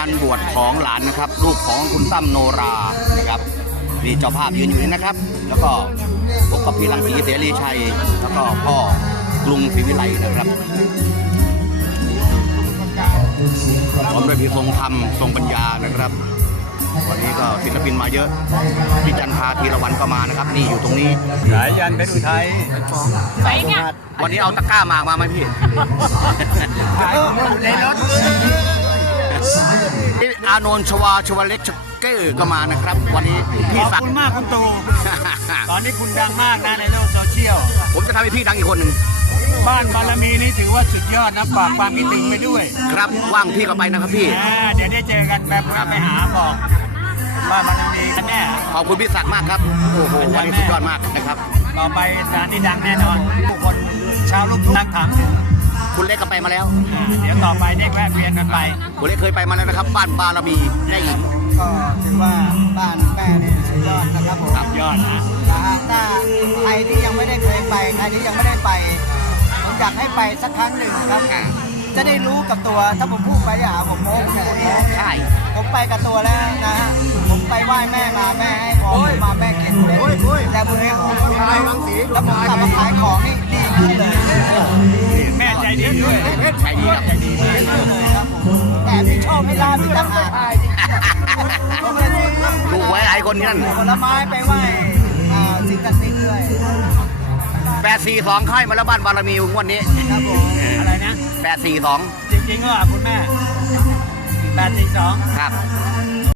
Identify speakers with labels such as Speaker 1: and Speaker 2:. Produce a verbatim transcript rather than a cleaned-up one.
Speaker 1: านบวชของหลานนะครับลูกของคุณตั้มโนรานะครับนี่เจ้าภาพยืนอยู่นี่นะครับแล้วก็พบกับพี่รังสีเสรีชัยแล้วก็พ่อกรุงศรีวิไลนะครับพร้อมด้วยพี่ทรงธรรมทรงปัญญานะครับวันนี้ก็ศิลปินมาเยอะพี่จันทราธีรวรรณก็มานะครับนี่อยู่ตรงนี้
Speaker 2: สายยันเป็นอุทัย
Speaker 3: ไปเนี่ย
Speaker 1: วันนี้เอาตะกร้าหมากมาไหมพี่
Speaker 2: ในรถ
Speaker 1: พี่อานนท์ชวาชวาเล็กชเกอร์ก็มานะครับ วันนี้พี่
Speaker 2: ขอบ
Speaker 1: ศัก
Speaker 2: คุณ
Speaker 1: ดิ์
Speaker 2: มากคุณตู่ตอนนี้คุณดังมากนะในโลกโซเชียล
Speaker 1: ผมจะทำให้พี่ดังอีกคนหนึ่ง
Speaker 2: บ้านบารมีนี่ถือว่าสุดยอดนะฝากความคิดถึงไปด้วย
Speaker 1: ครับว่างพี่ก็ไปนะครับพี่
Speaker 2: อ่าเดี๋ยวได้เจอกันแบบว่าไปหาบอกว่าบารมีกันแน่
Speaker 1: ขอบคุณพี่ศักดิ์มากครับโอ้โหวันนี้สุดยอดมากนะครับ
Speaker 2: ต่อไปสถานที่ดังแน่นอนผู้คนชาวลูกทุ่งนักถามถึง
Speaker 1: คุณเล็กก็ไปมาแล้ว
Speaker 2: อ่าเดี๋ยวต่อไปเนี่ยแวะเวียนกันไป
Speaker 1: คุณเล็กเคยไปมาแล้วนะครับ บ้านบารมีแม่หญิง
Speaker 4: ก็ถือว่าบ้านแม่เนี่ยสุดยอดนะครับผม
Speaker 2: สุดยอดนะ
Speaker 4: นะฮะถ้าใครที่ยังไม่ได้เคยไปใครที่ยังไม่ได้ไปผมอยากให้ไปสักครั้งหนึ่งครับจะได้รู้กับตัวถ้าผมพูดไปอย่าหาผมโม้ผมพูดโม้
Speaker 1: ใช่
Speaker 4: ผมไปกับตัวแล้วนะฮะผมไปไหว้แม่มาแม่ให้พรมาแม่เก็บเลยแต่บุญให้ผมแล้วผมกลับมาขายของนี่ดีขึ้นเลย
Speaker 2: แม่ใจดีด้วย
Speaker 1: ใช่ดีครับ
Speaker 2: ใจดีมาก
Speaker 4: เลยครับผมแต่ไม่ชอบไม่ลาพี่ตั้งหากผมเลยซื้อ
Speaker 1: ลูกไว้ไอ้คนนี้นั่น
Speaker 4: ผลไม้ไปไหว้อ่าสิ่งศักดิ์สิทธิ์ด้วย
Speaker 1: แปดสี่สองค่ายมาแล้วบ้านบารมีงวดนี้
Speaker 4: ครับผม
Speaker 2: อะไรนะ
Speaker 1: แปดสี่สอง
Speaker 2: จริงๆก็คุณแม่แปดสี่สอง
Speaker 1: ครับ